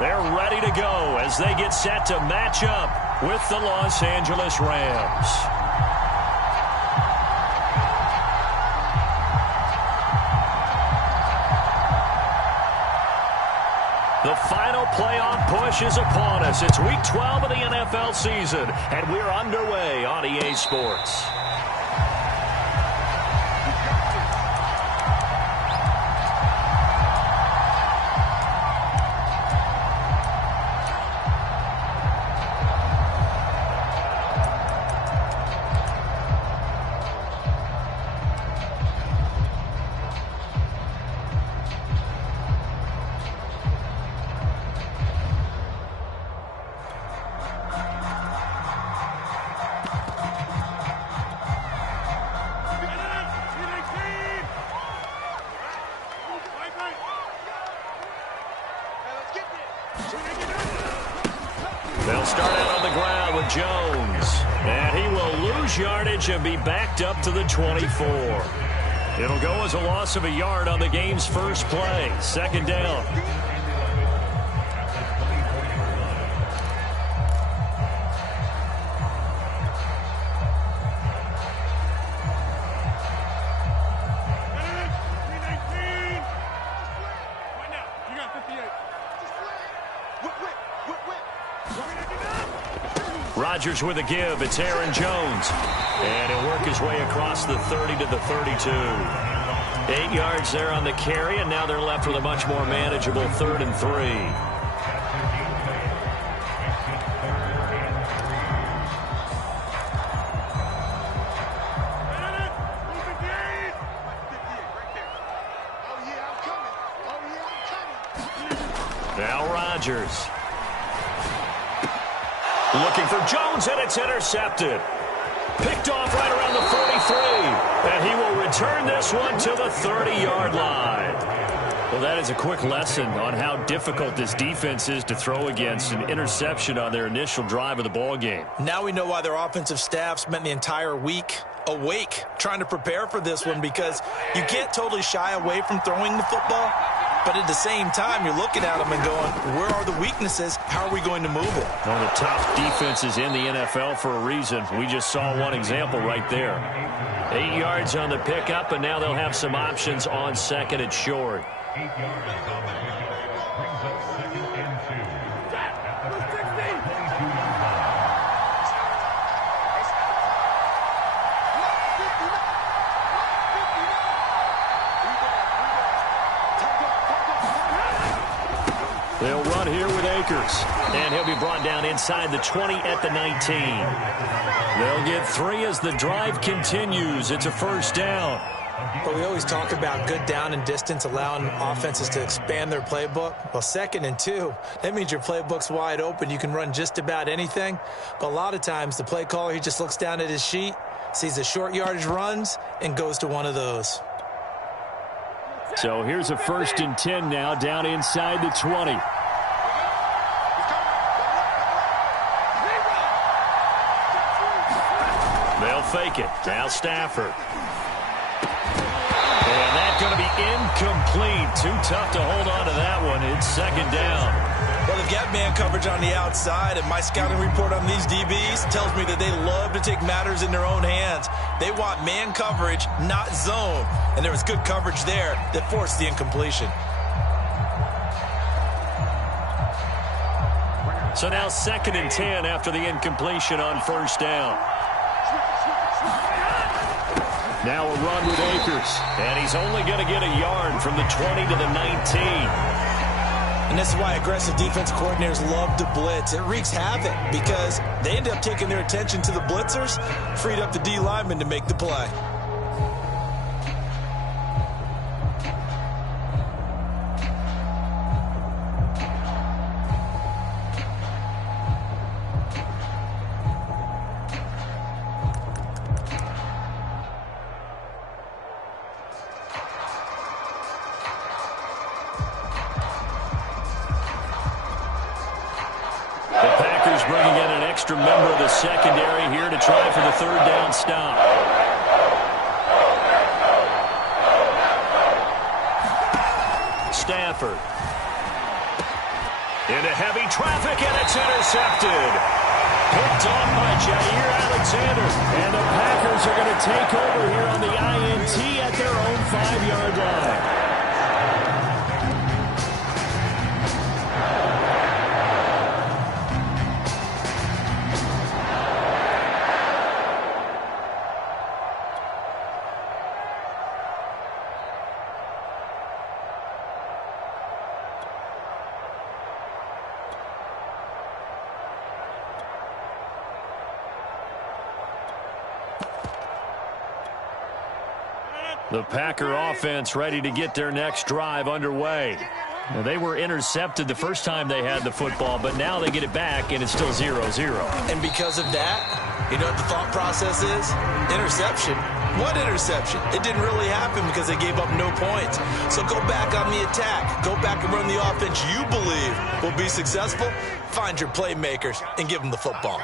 They're ready to go as they get set to match up with the Los Angeles Rams. The final playoff push is upon us. It's Week 12 of the NFL season, and we're underway on EA Sports. They'll start out on the ground with Jones. And he will lose yardage and be backed up to the 24. It'll go as a loss of a yard on the game's first play. Second down. Rodgers with a give. It's Aaron Jones. And he'll work his way across the 30 to the 32. 8 yards there on the carry, and now they're left with a much more manageable 3rd and 3. Now Rodgers. Looking for Jones, and it's intercepted. Picked off right around the 43. And he will return this one to the 30-yard line. Well, that is a quick lesson on how difficult this defense is to throw against. An interception on their initial drive of the ball game. Now we know why their offensive staff spent the entire week awake trying to prepare for this one, because you can't totally shy away from throwing the football. But at the same time, you're looking at them and going, where are the weaknesses? How are we going to move it? One of the top defenses in the NFL for a reason. We just saw one example right there. 8 yards on the pickup, and now they'll have some options on second and short. 8 yards on the pickup brings up second and 2. At the 42-yard line. They'll run here with Akers. And he'll be brought down inside the 20 at the 19. They'll get 3 as the drive continues. It's a first down. But we always talk about good down and distance, allowing offenses to expand their playbook. Well, 2nd and 2, that means your playbook's wide open. You can run just about anything. But a lot of times, the play caller, he just looks down at his sheet, sees the short yardage runs, and goes to one of those. So here's a 1st and 10 now, down inside the 20. They'll fake it. Now Stafford. And that's going to be incomplete. Too tough to hold on to that one. It's 2nd down. Well, they've got man coverage on the outside, and my scouting report on these DBs tells me that they love to take matters in their own hands. They want man coverage, not zone. And there was good coverage there that forced the incompletion. So now 2nd and 10 after the incompletion on 1st down. Now a run with Akers. And he's only going to get a yard from the 20 to the 19. And this is why aggressive defense coordinators love to blitz. It wreaks havoc because they end up taking their attention to the blitzers, freed up the D lineman to make the play. Bringing in an extra member of the secondary here to try for the 3rd down stop. Stafford. Into heavy traffic, and it's intercepted. Picked off by Jair Alexander. And the Packers are going to take over here on the INT at their own 5-yard line. The Packer offense ready to get their next drive underway. Now, they were intercepted the first time they had the football, but now they get it back, and it's still 0-0. And because of that, you know what the thought process is? Interception. What interception? It didn't really happen because they gave up no points. So go back on the attack. Go back and run the offense you believe will be successful. Find your playmakers and give them the football.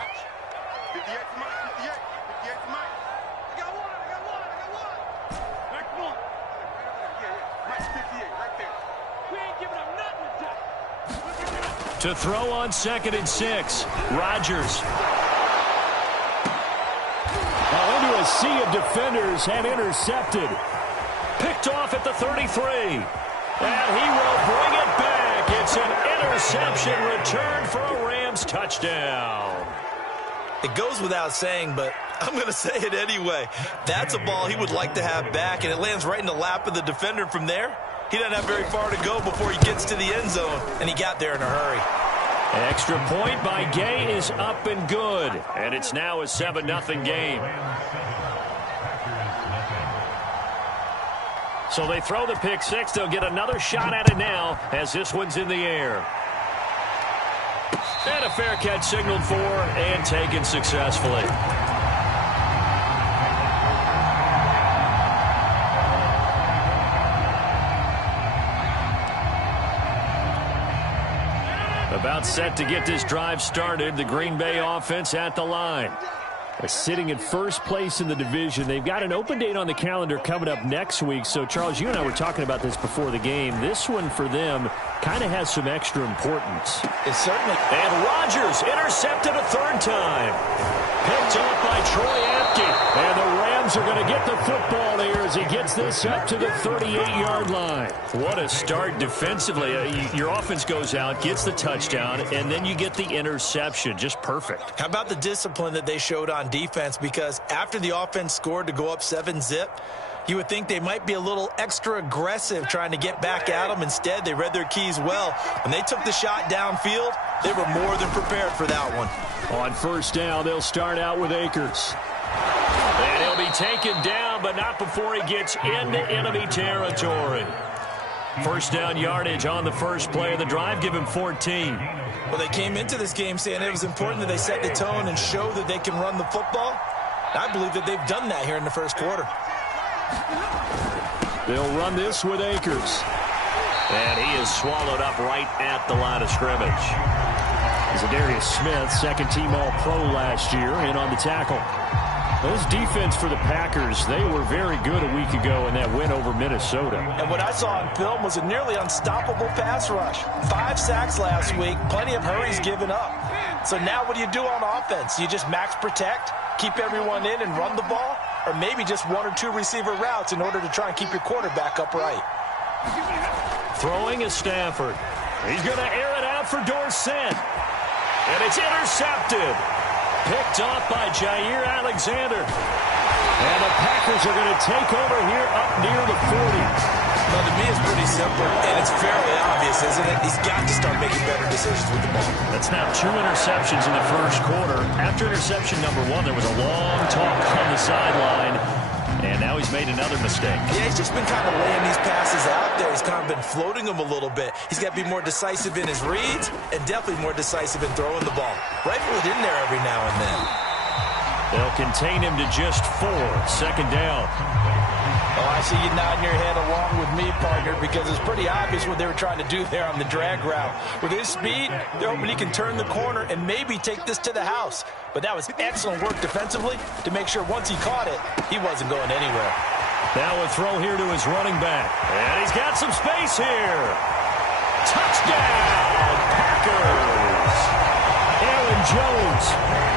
To throw on 2nd and 6. Rodgers. Now into a sea of defenders and intercepted. Picked off at the 33. And he will bring it back. It's an interception return for a Rams touchdown. It goes without saying, but I'm going to say it anyway. That's a ball he would like to have back, and it lands right in the lap of the defender from there. He doesn't have very far to go before he gets to the end zone, and he got there in a hurry. Extra point by Gay is up and good, and it's now a 7-0 game. So they throw the pick six. They'll get another shot at it now as this one's in the air. And a fair catch signaled for and taken successfully. About set to get this drive started. The Green Bay offense at the line. Sitting in first place in the division. They've got an open date on the calendar coming up next week. So, Charles, you and I were talking about this before the game. This one for them kind of has some extra importance. It certainly. And Rodgers intercepted a third time. Picked off by Troy Apke. And the Rams are going to get the football here as he gets this up to the 38-yard line. What a start defensively. Your offense goes out, gets the touchdown, and then you get the interception. Just perfect. How about the discipline that they showed on defense? Because after the offense scored to go up 7-zip, you would think they might be a little extra aggressive trying to get back at them. Instead, they read their keys well. When they took the shot downfield, they were more than prepared for that one. On first down, they'll start out with Akers. And he'll be taken down, but not before he gets into enemy territory. First down yardage on the first play of the drive. Give him 14. Well, they came into this game saying it was important that they set the tone and show that they can run the football. I believe that they've done that here in the first quarter. They'll run this with Akers. And he is swallowed up right at the line of scrimmage. Zadarius Smith, second-team All-Pro last year, in on the tackle. This defense for the Packers, they were very good a week ago in that win over Minnesota. And what I saw on film was a nearly unstoppable pass rush. 5 sacks last week, plenty of hurries given up. So now what do you do on offense? You just max protect, keep everyone in and run the ball, or maybe just 1 or 2 receiver routes in order to try and keep your quarterback upright. Throwing is Stafford. He's going to air it out for Dorsett. And it's intercepted. Picked off by Jair Alexander. And the Packers are going to take over here up near the 40. Well, to me, it's pretty simple, and it's fairly obvious, isn't it? He's got to start making better decisions with the ball. That's now 2 interceptions in the first quarter. After interception number 1, there was a long talk on the sideline. And now he's made another mistake. Yeah, he's just been kind of laying these passes out there. He's kind of been floating them a little bit. He's got to be more decisive in his reads and definitely more decisive in throwing the ball. Rifle it in there every now and then. They'll contain him to just 4. Second down. Oh, I see you nodding your head along with me, partner, because it's pretty obvious what they were trying to do there on the drag route. With his speed, they're hoping he can turn the corner and maybe take this to the house. But that was excellent work defensively to make sure once he caught it, he wasn't going anywhere. Now a throw here to his running back. And he's got some space here. Touchdown, Packers! Aaron Jones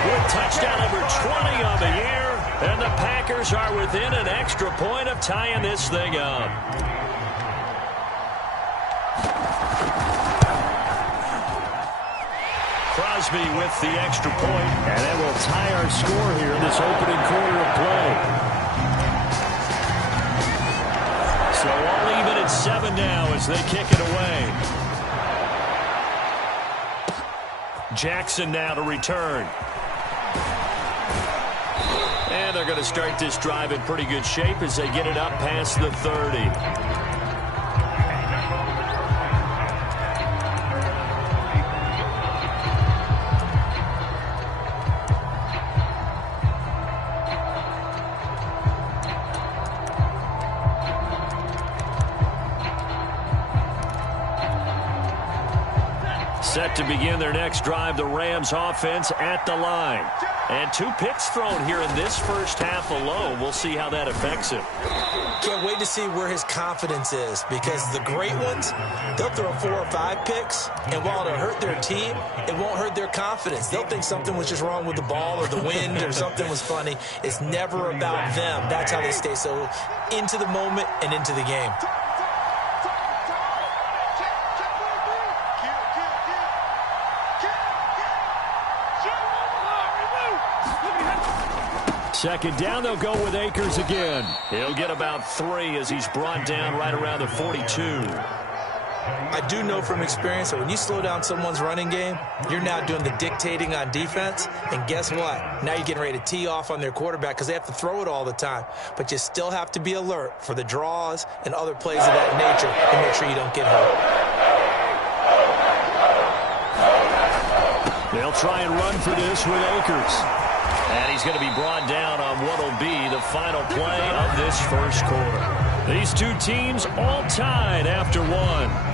with touchdown number 20 on the year, and the Packers are within an extra point of tying this thing up. Crosby with the extra point, and that will tie our score here in this opening quarter of play. So all even at 7 now as they kick it away. Jackson now to return. And they're going to start this drive in pretty good shape as they get it up past the 30. Set to begin their next drive, the Rams offense at the line. And 2 picks thrown here in this first half alone. We'll see how that affects him. Can't wait to see where his confidence is, because the great ones, they'll throw 4 or 5 picks, and while it'll hurt their team, it won't hurt their confidence. They'll think something was just wrong with the ball or the wind or something was funny. It's never about them. That's how they stay so into the moment and into the game. Second down, they'll go with Akers again. He'll get about 3 as he's brought down right around the 42. I do know from experience that when you slow down someone's running game, you're now doing the dictating on defense. And guess what? Now you're getting ready to tee off on their quarterback because they have to throw it all the time. But you still have to be alert for the draws and other plays of that nature and make sure you don't get hurt. They'll try and run for this with Akers. And he's going to be brought down on what will be the final play of this first quarter. These 2 teams all tied after 1.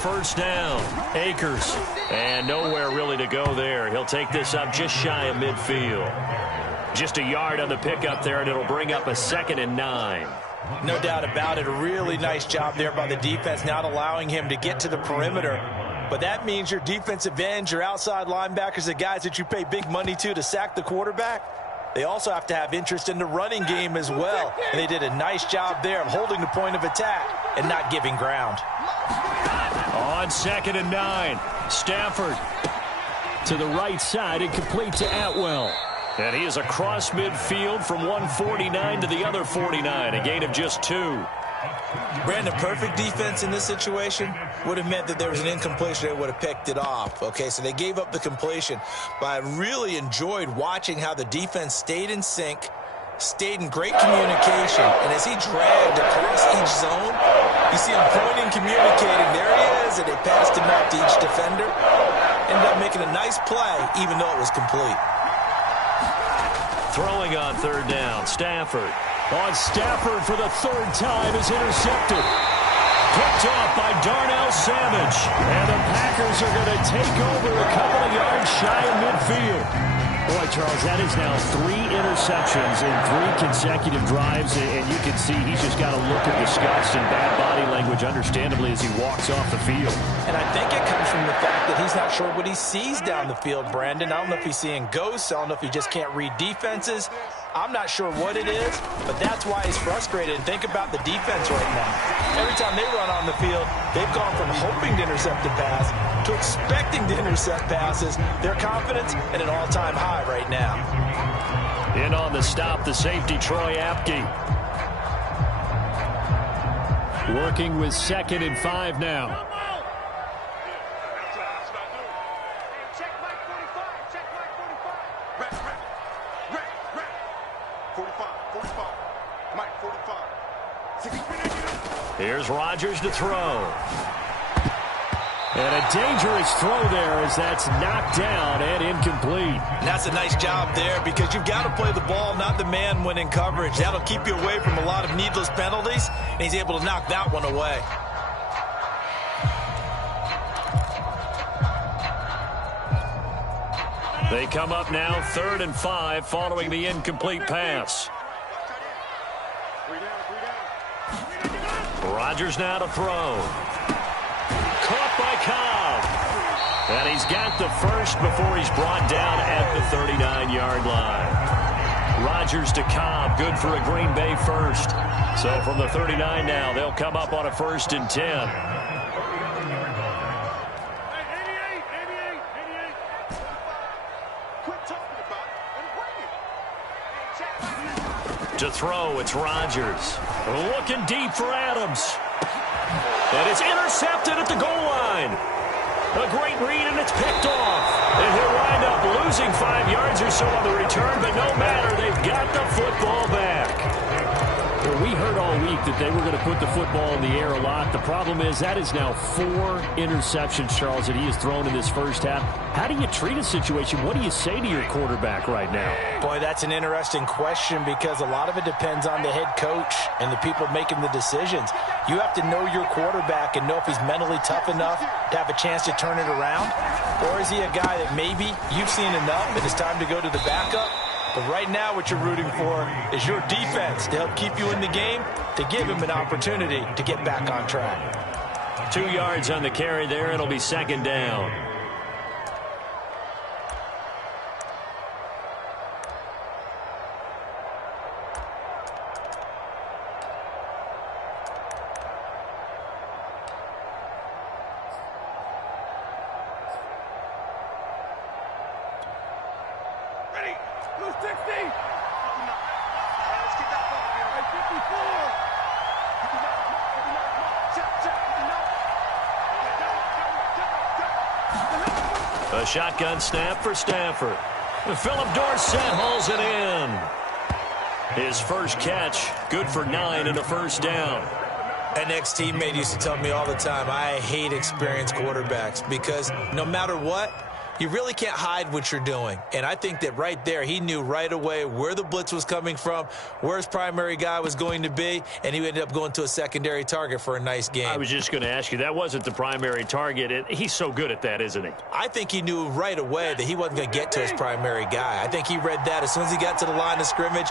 First down, Akers, and nowhere really to go there. He'll take this up just shy of midfield. Just a yard on the pickup there, and it'll bring up a 2nd and 9. No doubt about it. A really nice job there by the defense, not allowing him to get to the perimeter. But that means your defensive ends, your outside linebackers, the guys that you pay big money to sack the quarterback, they also have to have interest in the running game as well. And they did a nice job there of holding the point of attack and not giving ground. On 2nd and 9, Stafford to the right side and complete to Atwell. And he is across midfield from 149 to the other 49, a gain of just 2. Brandon, perfect defense in this situation would have meant that there was an incompletion. They would have picked it off. Okay, so they gave up the completion. But I really enjoyed watching how the defense stayed in sync, stayed in great communication. And as he dragged across each zone, you see him pointing, communicating. There he is, and they passed him up to each defender. Ended up making a nice play, even though it was complete. Throwing on 3rd down, Stafford. On Stafford for the 3rd time is intercepted. Picked off by Darnell Savage. And the Packers are going to take over a couple of yards shy of midfield. Boy, Charles, that is now 3 interceptions in 3 consecutive drives, and you can see he's just got a look of disgust and bad body language, understandably, as he walks off the field. And I think it comes from the fact that he's not sure what he sees down the field, Brandon. I don't know if he's seeing ghosts. I don't know if he just can't read defenses. I'm not sure what it is, but that's why he's frustrated. And think about the defense right now. Every time they run on the field, they've gone from hoping to intercept a pass to expecting to intercept passes. Their confidence at an all-time high right now. In on the stop, the safety, Troy Apke. Working with 2nd and 5 now. Here's Rodgers to throw. And a dangerous throw there as that's knocked down and incomplete. And that's a nice job there because you've got to play the ball, not the man when in coverage. That'll keep you away from a lot of needless penalties, and he's able to knock that one away. They come up now 3rd and 5 following the incomplete pass. Rodgers now to throw. Caught by Cobb. And he's got the first before he's brought down at the 39-yard line. Rodgers to Cobb, good for a Green Bay first. So from the 39 now, they'll come up on a 1st and 10. To throw, it's Rodgers. Looking deep for Adams. And it's intercepted at the goal line. A great read, and it's picked off. And he'll wind up losing 5 yards or so on the return, but no matter, they've got the football back. Well, we heard all week that they were going to put the football in the air a lot. The problem is that is now 4 interceptions, Charles, that he has thrown in this first half. How do you treat a situation? What do you say to your quarterback right now? Boy, that's an interesting question because a lot of it depends on the head coach and the people making the decisions. You have to know your quarterback and know if he's mentally tough enough to have a chance to turn it around. Or is he a guy that maybe you've seen enough and it's time to go to the backup? But right now what you're rooting for is your defense to help keep you in the game, to give him an opportunity to get back on track. 2 yards on the carry there. It'll be 2nd down. A shotgun snap for Stafford. Philip Dorsett hauls it in. His first catch, good for 9 and a 1st down. An ex-teammate used to tell me all the time, I hate experienced quarterbacks because no matter what, you really can't hide what you're doing. And I think that right there, he knew right away where the blitz was coming from, where his primary guy was going to be, and he ended up going to a secondary target for a nice game. I was just going to ask you, that wasn't the primary target. He's so good at that, isn't he? I think he knew right away that he wasn't going to get to his primary guy. I think he read that as soon as he got to the line of scrimmage,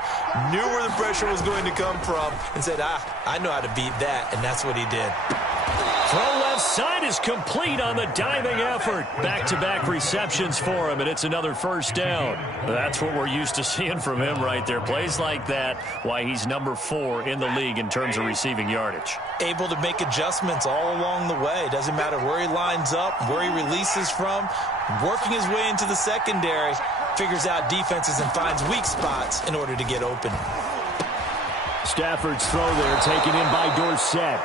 knew where the pressure was going to come from, and said, I know how to beat that, and that's what he did. Throw left side is complete on the diving effort. Back-to-back receptions for him, and it's another 1st down. That's what we're used to seeing from him right there. Plays like that, why he's number 4 in the league in terms of receiving yardage. Able to make adjustments all along the way. Doesn't matter where he lines up, where he releases from. Working his way into the secondary, figures out defenses and finds weak spots in order to get open. Stafford's throw there taken in by Dorsett.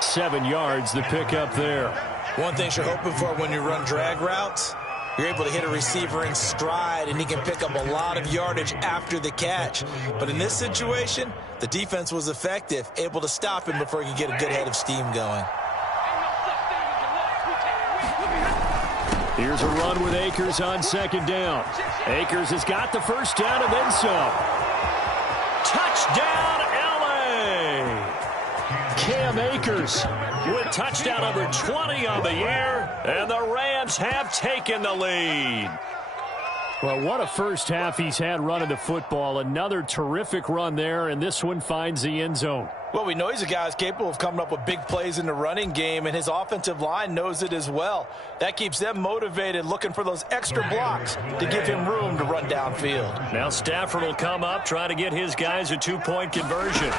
7 yards, the pickup there. One thing you're hoping for when you run drag routes, you're able to hit a receiver in stride, and he can pick up a lot of yardage after the catch. But in this situation, the defense was effective, able to stop him before he could get a good head of steam going. Here's a run with Akers on 2nd down. Akers has got the 1st down and then some. Touchdown, Cam Akers with touchdown number 20 on the year, and the Rams have taken the lead. Well, what a first half he's had running the football. Another terrific run there, and this one finds the end zone. Well, we know he's a guy who's capable of coming up with big plays in the running game, and his offensive line knows it as well. That keeps them motivated, looking for those extra blocks to give him room to run downfield. Now Stafford will come up, try to get his guys a 2-point conversion.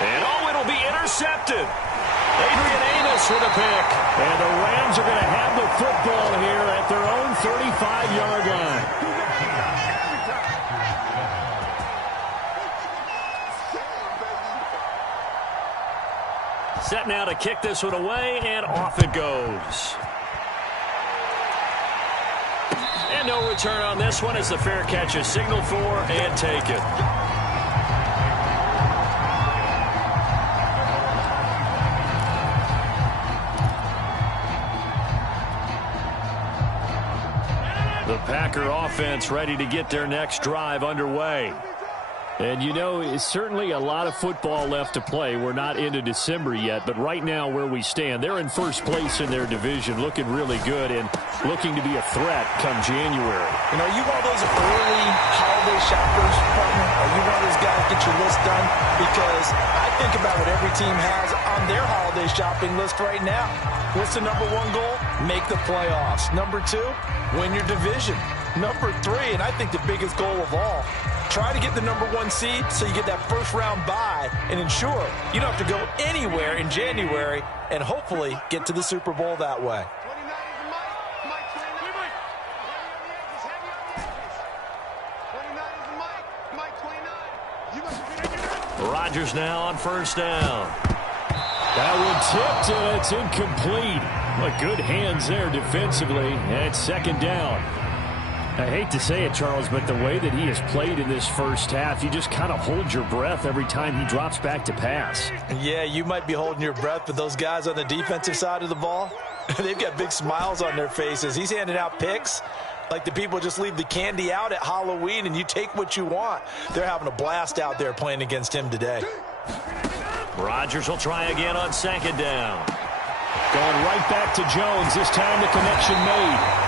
And it'll be intercepted. Adrian Amos with a pick. And the Rams are going to have the football here at their own 35-yard line. Set now to kick this one away, and off it goes. And no return on this one as the fair catch is signaled for and taken. defense ready to get their next drive underway. And, you know, it's certainly a lot of football left to play. We're not into December yet, but right now where we stand, they're in first place in their division, looking really good and looking to be a threat come January. You know, are you one of those early holiday shoppers, partner? Are you one of those guys get your list done? Because I think about what every team has on their holiday shopping list right now. What's the number one goal? Make the playoffs. Number two, win your division. Number three, and I think the biggest goal of all, try to get the number one seed so you get that first round bye and ensure you don't have to go anywhere in January and hopefully get to the Super Bowl that way. Rodgers now on first down. That one tipped, and it's incomplete. Well, good hands there defensively, and it's second down. I hate to say it, Charles, but the way that he has played in this first half, you just kind of hold your breath every time he drops back to pass. Yeah, you might be holding your breath, but those guys on the defensive side of the ball, they've got big smiles on their faces. He's handing out picks like the people just leave the candy out at Halloween and you take what you want. They're having a blast out there playing against him today. Rodgers will try again on second down. Going right back to Jones. This time the connection made.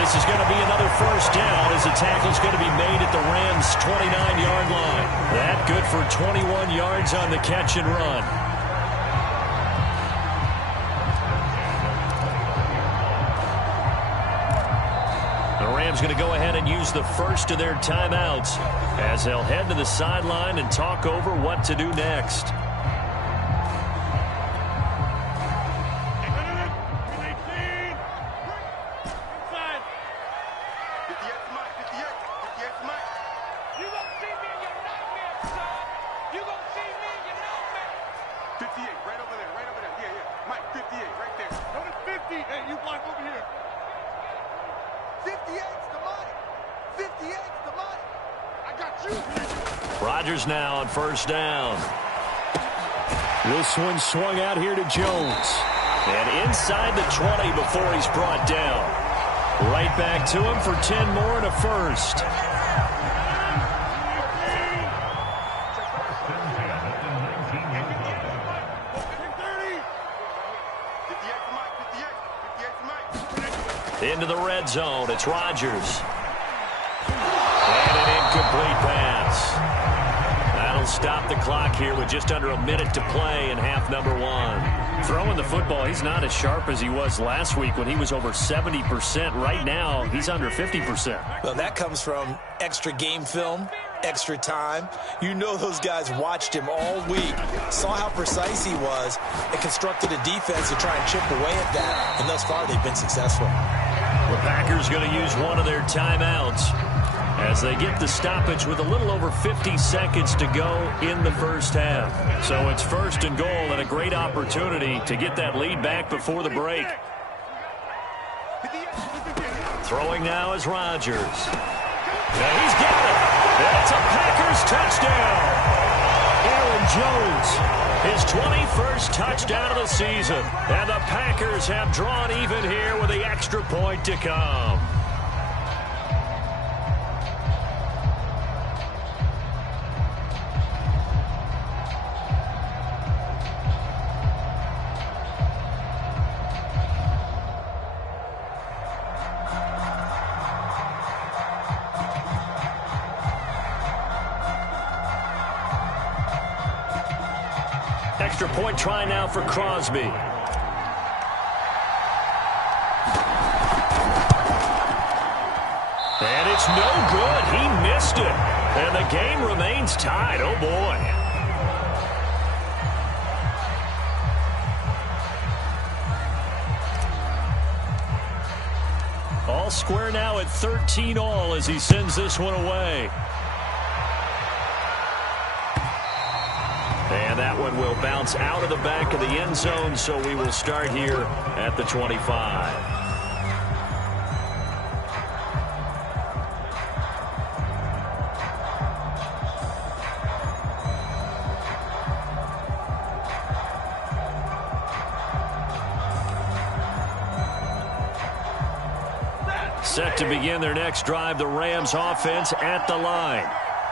This is going to be another first down as the tackle's going to be made at the Rams' 29-yard line. That good for 21 yards on the catch and run. The Rams going to go ahead and use the first of their timeouts as they'll head to the sideline and talk over what to do next. Rodgers now on first down. This one swung out here to Jones. And inside the 20 before he's brought down. Right back to him for 10 more and a first. Into the red zone. It's Rodgers. And an incomplete pass. That'll stop the clock here with just under a minute to play in half number one. Throwing the football, he's not as sharp as he was last week when he was over 70%. Right now, he's under 50%. Well, that comes from extra game film, extra time. You know those guys watched him all week, saw how precise he was, and constructed a defense to try and chip away at that. And thus far, they've been successful. The Packers going to use one of their timeouts as they get the stoppage with a little over 50 seconds to go in the first half. So it's first and goal and a great opportunity to get that lead back before the break. Throwing now is Rodgers. Now he's got it. That's a Packers touchdown. Aaron Jones, his 21st touchdown of the season. And the Packers have drawn even here with the extra point to come. Extra point try now for Crosby. And it's no good. He missed it. And the game remains tied. Oh, boy. All square now at 13-all as he sends this one away. And that one will bounce out of the back of the end zone, so we will start here at the 25. Set to begin their next drive, the Rams offense at the line.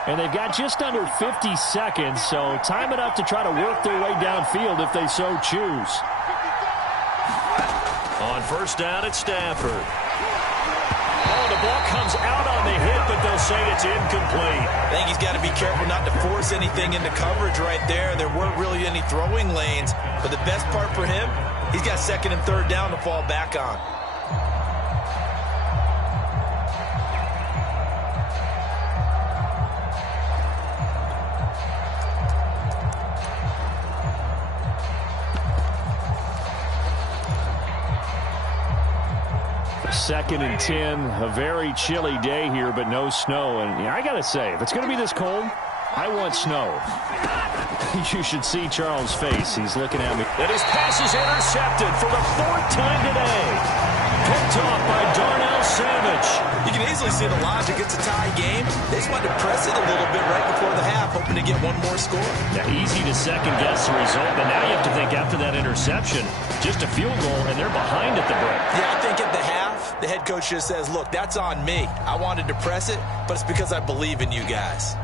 And they've got just under 50 seconds, so time enough to try to work their way downfield if they so choose. On first down, it's Stafford. Oh, the ball comes out on the hit, but they'll say it's incomplete. I think he's got to be careful not to force anything into coverage right there. There weren't really any throwing lanes, but the best part for him, he's got second and third down to fall back on. Second and 10, a very chilly day here, but no snow. And I got to say, if it's going to be this cold, I want snow. You should see Charles' face. He's looking at me. And his pass is intercepted for the fourth time today. Picked off by Darnell Savage. You can easily see the logic. It's a tie game. They just wanted to press it a little bit right before the half, hoping to get one more score. Yeah, easy to second-guess the result, but now you have to think after that interception, just a field goal, and they're behind at the break. Yeah, I think at the half, the head coach just says, look, that's on me. I wanted to press it, but it's because I believe in you guys.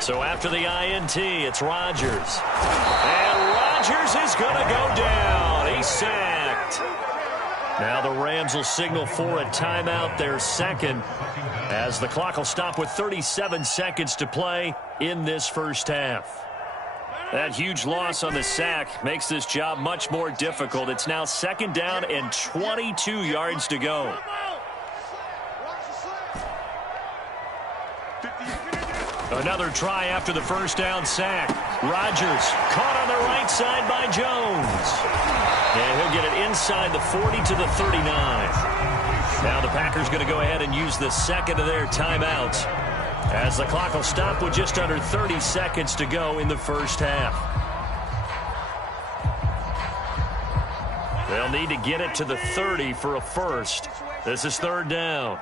So after the INT, it's Rodgers. And Rodgers is going to go down. He's sacked. Now the Rams will signal for a timeout, their second, as the clock will stop with 37 seconds to play in this first half. That huge loss on the sack makes this job much more difficult. It's now second down and 22 yards to go. Another try after the first down sack. Rodgers caught on the right side by Jones. And he'll get it inside the 40 to the 39. Now the Packers going to go ahead and use the second of their timeouts, as the clock will stop with just under 30 seconds to go in the first half. They'll need to get it to the 30 for a first. This is third down.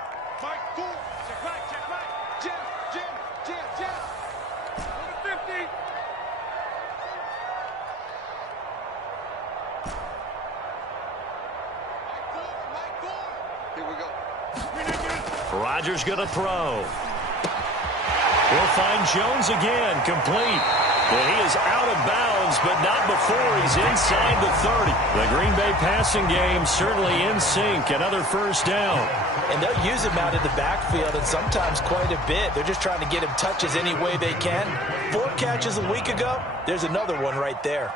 Rodgers going to throw. He'll find Jones again, complete. And he is out of bounds, but not before he's inside the 30. The Green Bay passing game certainly in sync. Another first down. And they'll use him out in the backfield, and sometimes quite a bit. They're just trying to get him touches any way they can. 4 catches a week ago. There's another one right there.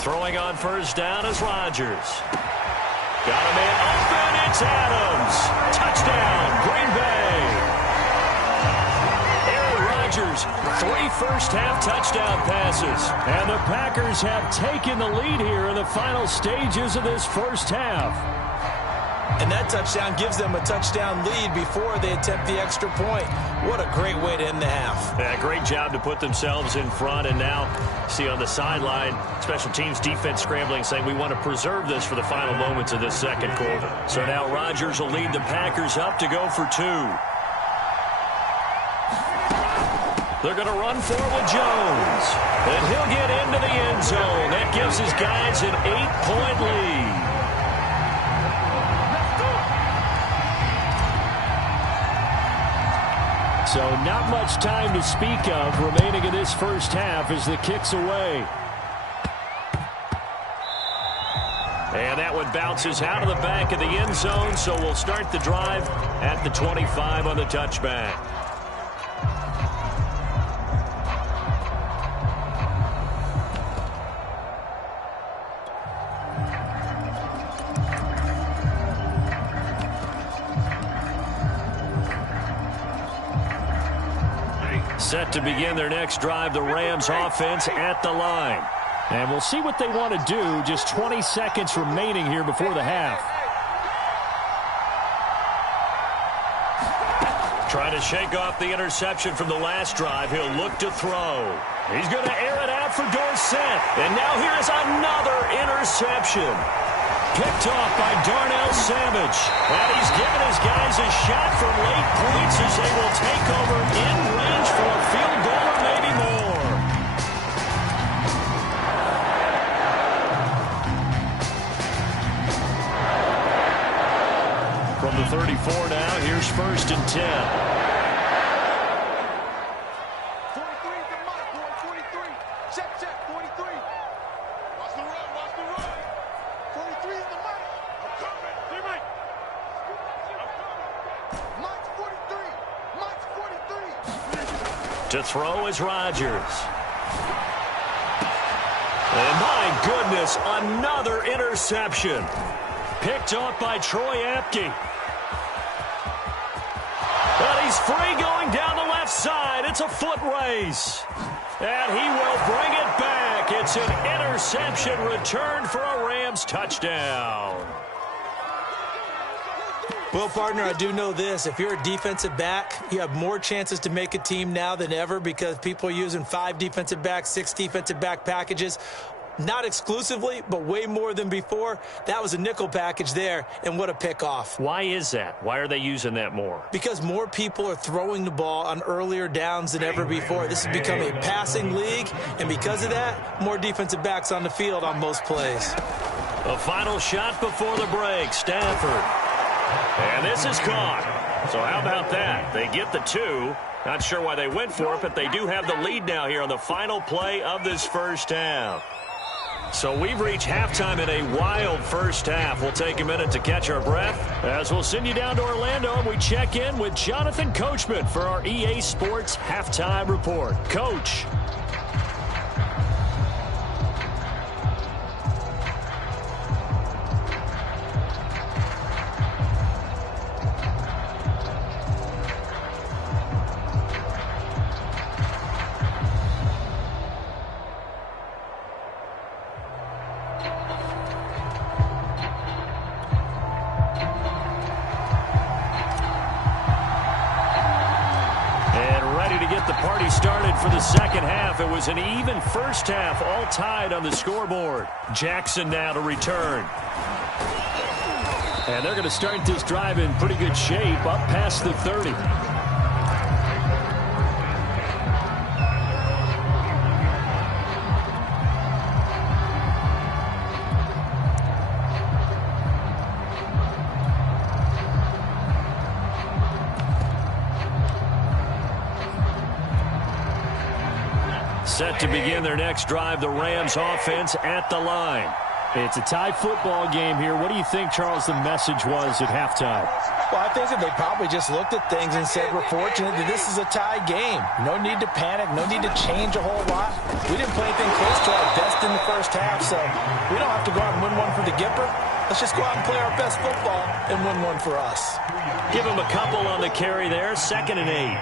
Throwing on first down is Rodgers. Got a man open. It's Adams. Touchdown, Green Bay. Aaron Rodgers, 3 first-half touchdown passes. And the Packers have taken the lead here in the final stages of this first half. And that touchdown gives them a touchdown lead before they attempt the extra point. What a great way to end the half. Yeah, great job to put themselves in front. And now, see on the sideline, special teams defense scrambling, saying we want to preserve this for the final moments of this second quarter. So now Rodgers will lead the Packers up to go for 2. They're going to run for it with Jones. And he'll get into the end zone. That gives his guys an 8-point lead. So not much time to speak of remaining in this first half as the kick's away. And that one bounces out of the back of the end zone, so we'll start the drive at the 25 on the touchback. Set to begin their next drive, the Rams offense at the line. And we'll see what they want to do. Just 20 seconds remaining here before the half. Trying to shake off the interception from the last drive. He'll look to throw. He's going to air it out for Dorsett. And now here is another interception. Picked off by Darnell Savage. And he's given his guys a shot from late points as they will take over in range for a field goal or maybe more. From the 34 now, here's 1st and 10. 43 is the mark, boy. 43. Check, 43. Watch the run. 43 is the mark. I'm coming. Teammate. Mark's 43. To throw is Rodgers. And my goodness, another interception. Picked off by Troy Apke. And he's free going down the left side. It's a foot race. And he will bring it back. It's an interception returned for a Rams touchdown. Well, partner, I do know this. If you're a defensive back, you have more chances to make a team now than ever because people are using 5 defensive backs, 6 defensive back packages. Not exclusively, but way more than before. That was a nickel package there, and what a pickoff. Why is that? Why are they using that more? Because more people are throwing the ball on earlier downs than ever before. This has become a passing league, and because of that, more defensive backs on the field on most plays. A final shot before the break, Stafford. And this is caught. So how about that? They get the 2. Not sure why they went for it, but they do have the lead now here on the final play of this first half. So we've reached halftime in a wild first half. We'll take a minute to catch our breath as we'll send you down to Orlando and we check in with Jonathan Coachman for our EA Sports Halftime Report. Coach. For the second half, it was an even first half, all tied on the scoreboard. Jackson now to return. And they're going to start this drive in pretty good shape, up past the 30. Set to begin their next drive, the Rams offense at the line. It's a tie football game here. What do you think, Charles, the message was at halftime? Well, I think that they probably just looked at things and said, we're fortunate that this is a tie game. No need to panic, no need to change a whole lot. We didn't play anything close to our best in the first half, so we don't have to go out and win one for the Gipper. Let's just go out and play our best football and win one for us. Give him a couple on the carry there, 2nd and 8.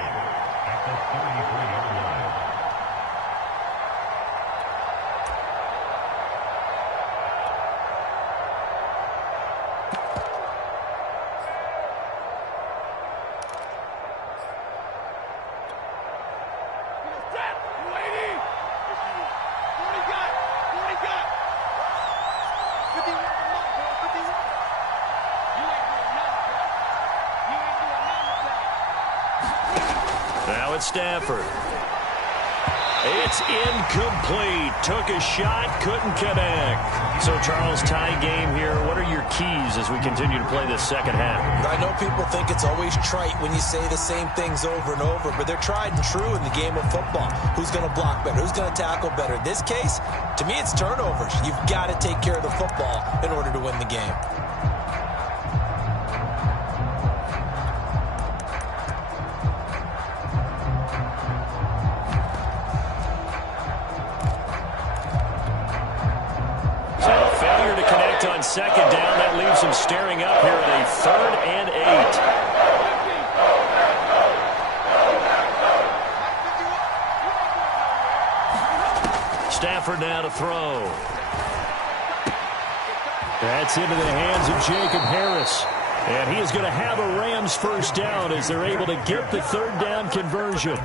Stafford. It's incomplete. Took a shot, couldn't connect. So, Charles, tie game here. What are your keys as we continue to play this second half? I know people think it's always trite when you say the same things over and over, but they're tried and true in the game of football. Who's going to block better? Who's going to tackle better? In this case, to me, it's turnovers. You've got to take care of the football in order to win the game. On second down, that leaves him staring up here at a 3rd and 8. Stafford now to throw. That's into the hands of Jacob Harris. And he is going to have a Rams first down as they're able to get the third down conversion.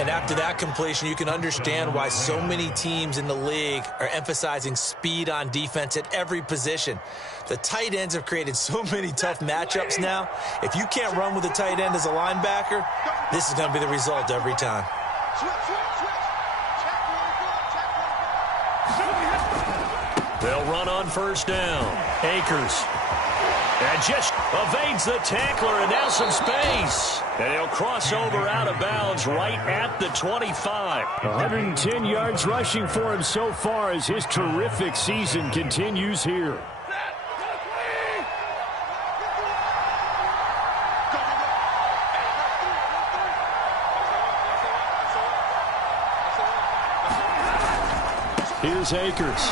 And after that completion, you can understand why so many teams in the league are emphasizing speed on defense at every position. The tight ends have created so many tough matchups now. If you can't run with a tight end as a linebacker, this is going to be the result every time. They'll run on first down. Akers. And just evades the tackler, and now some space. And he'll cross over out of bounds right at the 25. 110 yards rushing for him so far as his terrific season continues here. Here's Akers.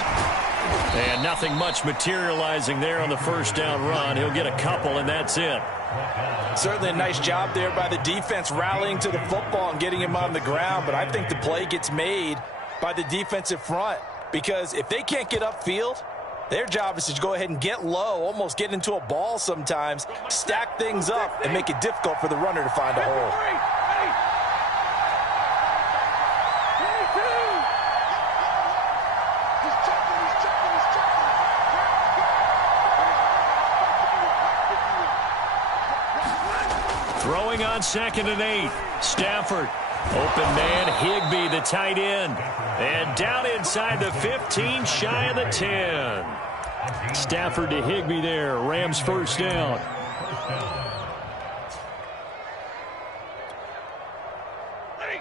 And nothing much materializing there on the first down run. He'll get a couple, and that's it. Certainly a nice job there by the defense rallying to the football and getting him on the ground. But I think the play gets made by the defensive front, because if they can't get upfield, their job is to go ahead and get low, almost get into a ball sometimes, stack things up, and make it difficult for the runner to find a hole. Throwing on 2nd and 8. Stafford. Open man, Higbee, the tight end. And down inside the 15, shy of the 10. Stafford to Higbee there. Rams first down.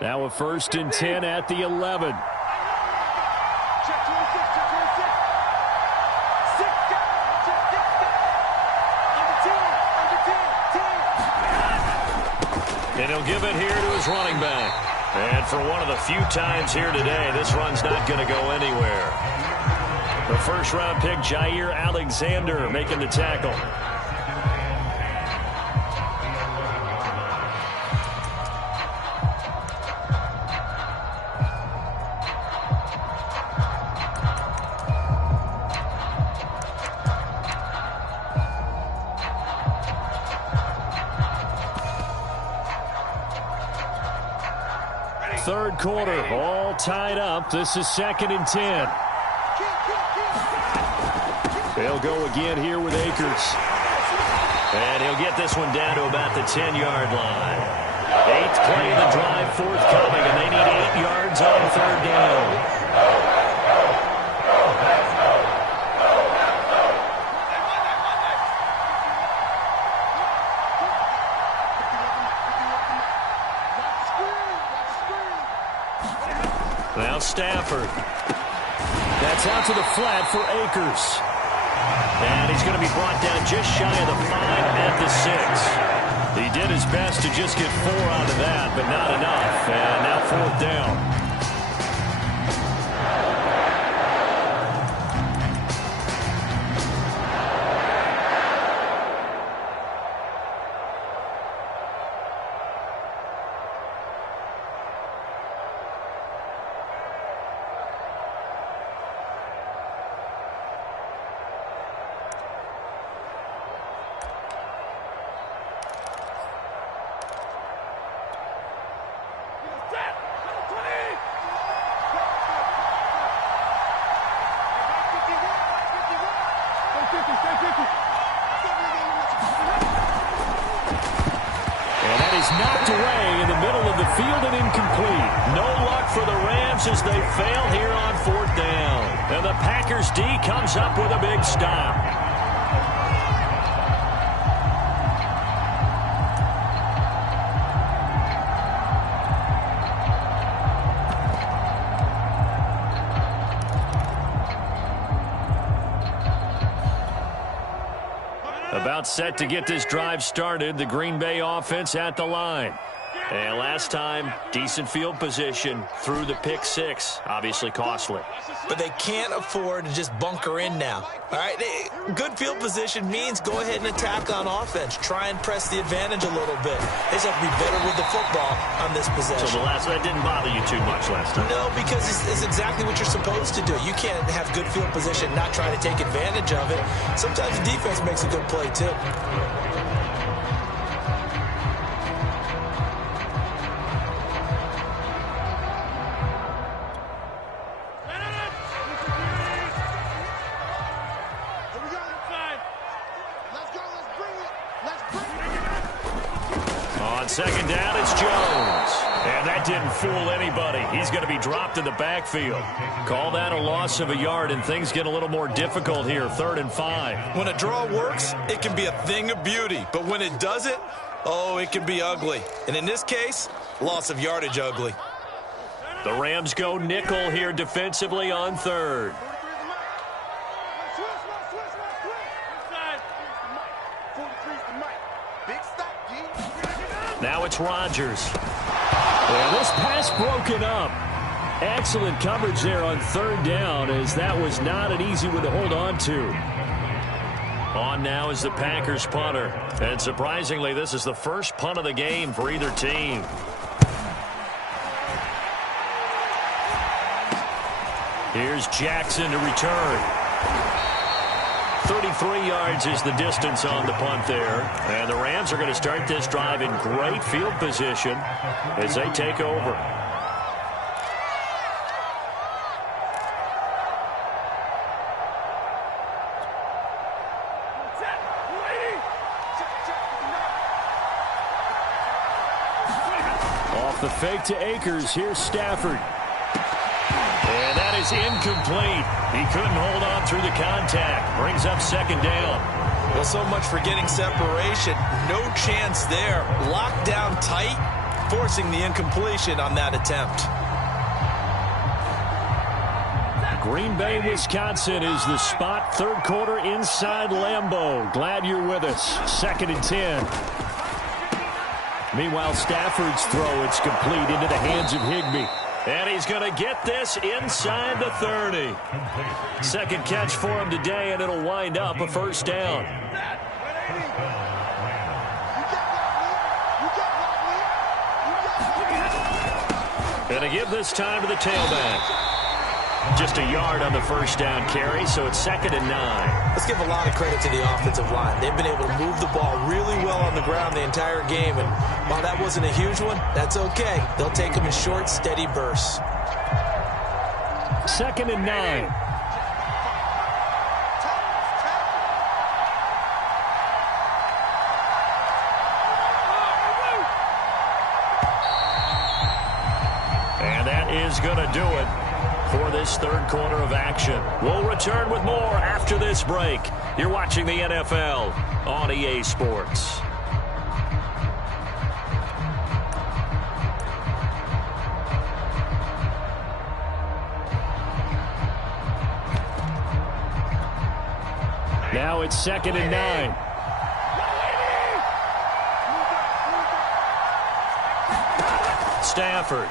Now a 1st and 10 at the 11. And he'll give it here to his running back. And for one of the few times here today, this run's not going to go anywhere. The first-round pick, Jair Alexander, making the tackle. Third quarter, all tied up. This is 2nd and 10. They'll go again here with Akers. And he'll get this one down to about the 10-yard line. 8th play of the drive forthcoming, and they need 8 yards on third down. Now Stafford. That's out to the flat for Akers. And he's going to be brought down just shy of the 5 at the 6. He did his best to just get 4 out of that, but not enough. And now 4th down. And that is knocked away in the middle of the field and incomplete. No luck for the Rams as they fail here on 4th down. And the Packers D comes up with a big stop. About set to get this drive started. The Green Bay offense at the line. And last time, decent field position through the pick six. Obviously costly. But they can't afford to just bunker in now. All right, good field position means go ahead and attack on offense. Try and press the advantage a little bit. They just have to be better with the football on this possession. So that didn't bother you too much last time? No, because it's exactly what you're supposed to do. You can't have good field position and not try to take advantage of it. Sometimes the defense makes a good play, too. On second down, it's Jones. And that didn't fool anybody. He's going to be dropped in the backfield. Call that a loss of a yard, and things get a little more difficult here, 3rd and 5. When a draw works, it can be a thing of beauty. But when it doesn't, oh, it can be ugly. And in this case, loss of yardage ugly. The Rams go nickel here defensively on 3rd. Now it's Rodgers. And this pass broken up. Excellent coverage there on 3rd down, as that was not an easy one to hold on to. On now is the Packers punter. And surprisingly, this is the first punt of the game for either team. Here's Jackson to return. 33 yards is the distance on the punt there. And the Rams are going to start this drive in great field position as they take over. Off the fake to Akers, here's Stafford. And that is incomplete. He couldn't hold on through the contact. Brings up 2nd down. Well, so much for getting separation. No chance there. Locked down tight, forcing the incompletion on that attempt. Green Bay, Wisconsin is the spot. 3rd quarter inside Lambeau. Glad you're with us. 2nd and 10. Meanwhile, Stafford's throw, it's complete into the hands of Higbee. And he's going to get this inside the 30. Second catch for him today, and it'll wind up a 1st down. Going to give this time to the tailback. Just a yard on the 1st down carry, so it's 2nd and 9. Let's give a lot of credit to the offensive line. They've been able to move the ball really well on the ground the entire game, and while that wasn't a huge one, that's okay. They'll take them in short, steady bursts. 2nd and 9. And that is going to do it for this 3rd quarter of action. We'll return with more after this break. You're watching the NFL on EA Sports. Now it's 2nd and 9. Stafford.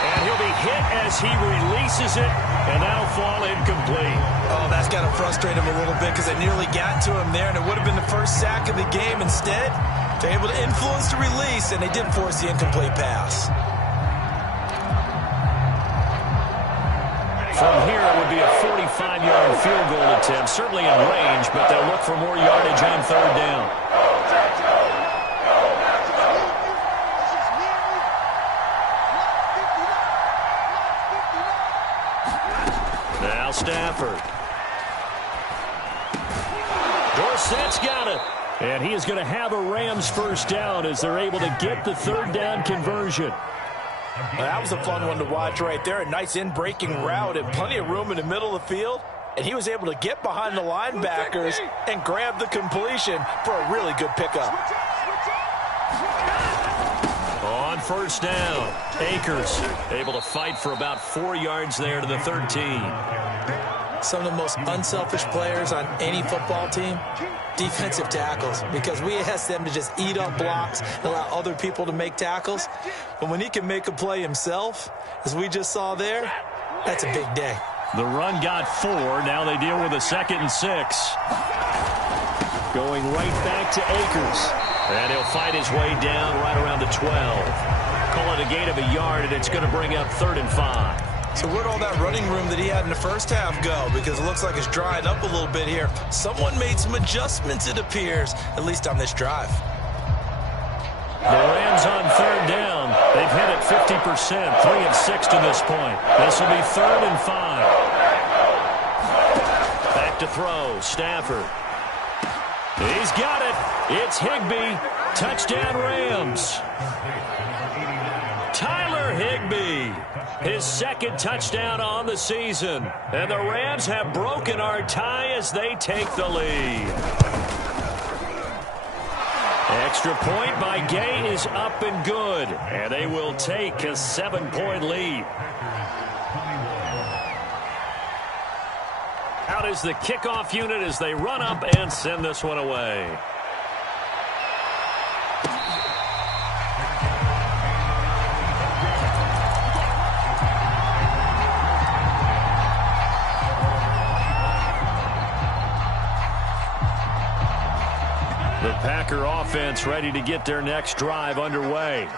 And he'll be hit as he releases it, and that'll fall incomplete. Oh, that's got to frustrate him a little bit because they nearly got to him there, and it would have been the first sack of the game. Instead, they're able to influence the release, and they did force the incomplete pass. From here, it would be a 45-yard field goal attempt, certainly in range, but they'll look for more yardage on 3rd down. Now Stafford. Dorsett's got it. And he is going to have a Rams 1st down as they're able to get the 3rd down conversion. Well, that was a fun one to watch right there. A nice in-breaking route and plenty of room in the middle of the field. And he was able to get behind the linebackers and grab the completion for a really good pickup. On 1st down, Akers able to fight for about 4 yards there to the 13. Some of the most unselfish players on any football team, defensive tackles, because we ask them to just eat up blocks and allow other people to make tackles. But when he can make a play himself, as we just saw there, that's a big day. The run got 4. Now they deal with a 2nd and 6. Going right back to Akers. And he'll fight his way down right around the 12. Call it a gain of a yard, and it's going to bring up 3rd and 5. So where'd all that running room that he had in the first half go? Because it looks like it's drying up a little bit here. Someone made some adjustments, it appears, at least on this drive. The Rams on 3rd down. They've hit it 50%, 3 of 6 to this point. This will be 3rd and 5. Back to throw, Stafford. He's got it. It's Higbee. Touchdown Rams. Tyler Higbee. His 2nd touchdown on the season. And the Rams have broken our tie as they take the lead. Extra point by Gay is up and good. And they will take a 7-point lead. Out is the kickoff unit as they run up and send this one away. The Packer offense ready to get their next drive underway.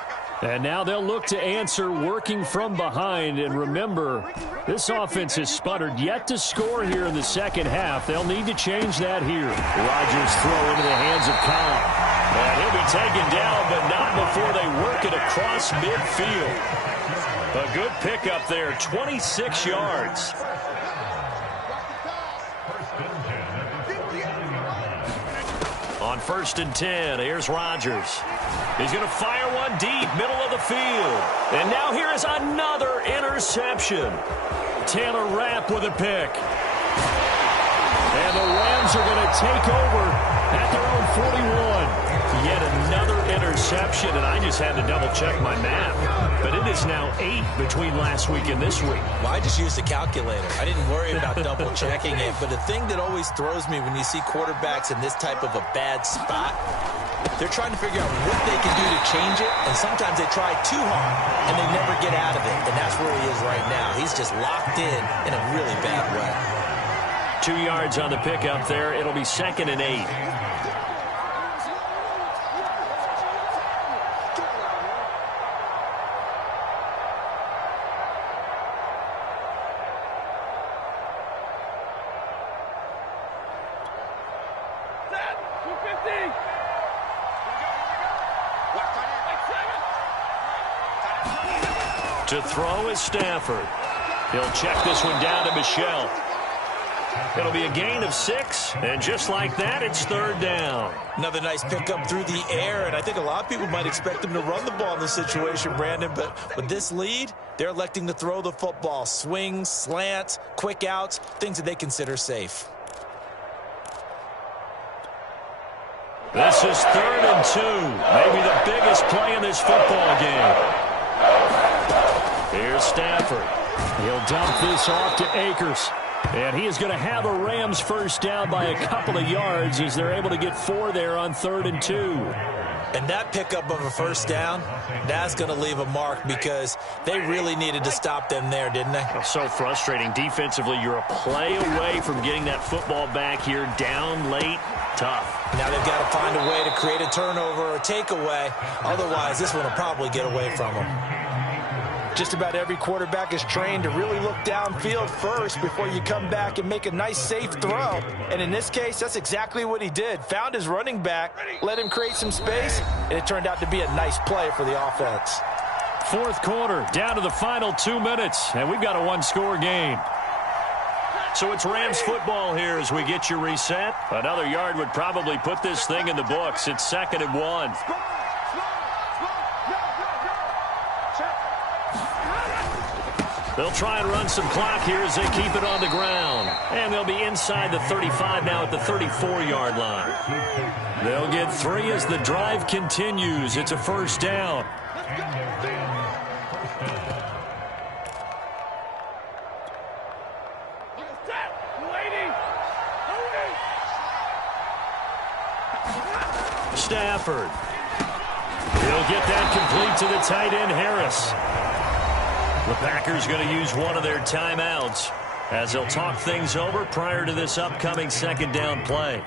And now they'll look to answer working from behind. And remember, this offense has sputtered yet to score here in the second half. They'll need to change that here. Rodgers throw into the hands of Cobb. And he'll be taken down, but not before they work it across midfield. A good pickup there, 26 yards. On 1st and 10, here's Rodgers. He's going to fire one deep, middle of the field. And now here is another interception. Taylor Rapp with a pick. And the Rams are going to take over at their own 41. Yet another interception, and I just had to double-check my math. But it is now 8 between last week and this week. Well, I just used a calculator. I didn't worry about double-checking it. But the thing that always throws me when you see quarterbacks in this type of a bad spot, they're trying to figure out what they can do to change it, and sometimes they try too hard, and they never get out of it. And that's where he is right now. He's just locked in a really bad way. 2 yards on the pickup there. It'll be 2nd and 8. To throw is Stafford. He'll check this one down to Michel. It'll be a gain of 6, and just like that, it's 3rd down. Another nice pickup through the air, and I think a lot of people might expect them to run the ball in this situation, Brandon, but with this lead, they're electing to throw the football. Swings, slants, quick outs, things that they consider safe. This is 3rd and 2, maybe the biggest play in this football game. Here's Stafford. He'll dump this off to Akers. And he is going to have a Rams first down by a couple of yards as they're able to get 4 there on 3rd and 2. And that pickup of a first down, that's going to leave a mark because they really needed to stop them there, didn't they? So frustrating. Defensively, you're a play away from getting that football back here down late. Tough. Now they've got to find a way to create a turnover or a takeaway. Otherwise, this one will probably get away from them. Just about every quarterback is trained to really look downfield first before you come back and make a nice, safe throw. And in this case, that's exactly what he did. Found his running back, let him create some space, and it turned out to be a nice play for the offense. 4th quarter, down to the final 2 minutes, and we've got a 1-score game. So it's Rams football here as we get you reset. Another yard would probably put this thing in the books. It's 2nd and 1. They'll try and run some clock here as they keep it on the ground. And they'll be inside the 35 now at the 34-yard line. They'll get 3 as the drive continues. It's a first down. Stafford. He'll get that complete to the tight end, Harris. The Packers going to use one of their timeouts as they'll talk things over prior to this upcoming second down play.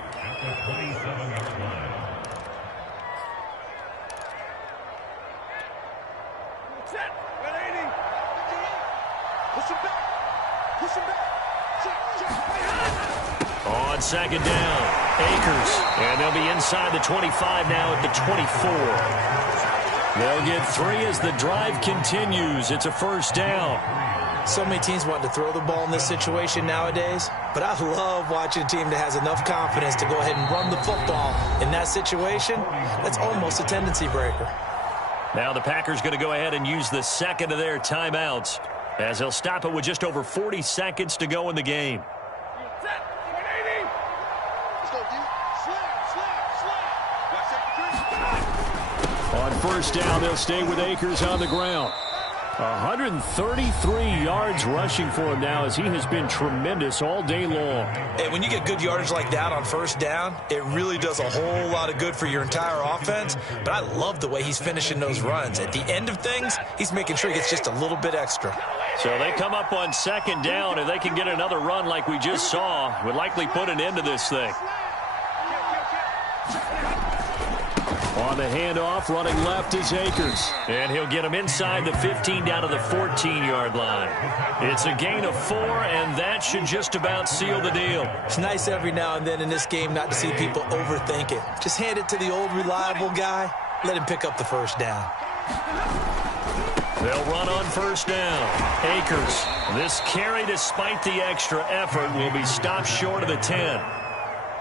On second down, Akers, and they'll be inside the 25 now at the 24. They'll get 3 as the drive continues. It's a first down. So many teams want to throw the ball in this situation nowadays, but I love watching a team that has enough confidence to go ahead and run the football in that situation. That's almost a tendency breaker. Now the Packers going to go ahead and use the second of their timeouts as they'll stop it with just over 40 seconds to go in the game. On first down, they'll stay with Akers on the ground. 133 yards rushing for him now as he has been tremendous all day long. Hey, when you get good yardage like that on first down, it really does a whole lot of good for your entire offense. But I love the way he's finishing those runs. At the end of things, he's making sure he gets just a little bit extra. So they come up on second down. If they can get another run like we just saw, would likely put an end to this thing. On the handoff, running left is Akers. And he'll get him inside the 15 down to the 14-yard line. It's a gain of 4, and that should just about seal the deal. It's nice every now and then in this game not to see people overthink it. Just hand it to the old reliable guy. Let him pick up the first down. They'll run on first down. Akers, this carry despite the extra effort will be stopped short of the 10.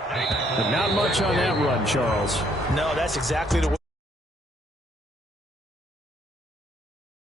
But not much on that run, Charles. No, that's exactly the way.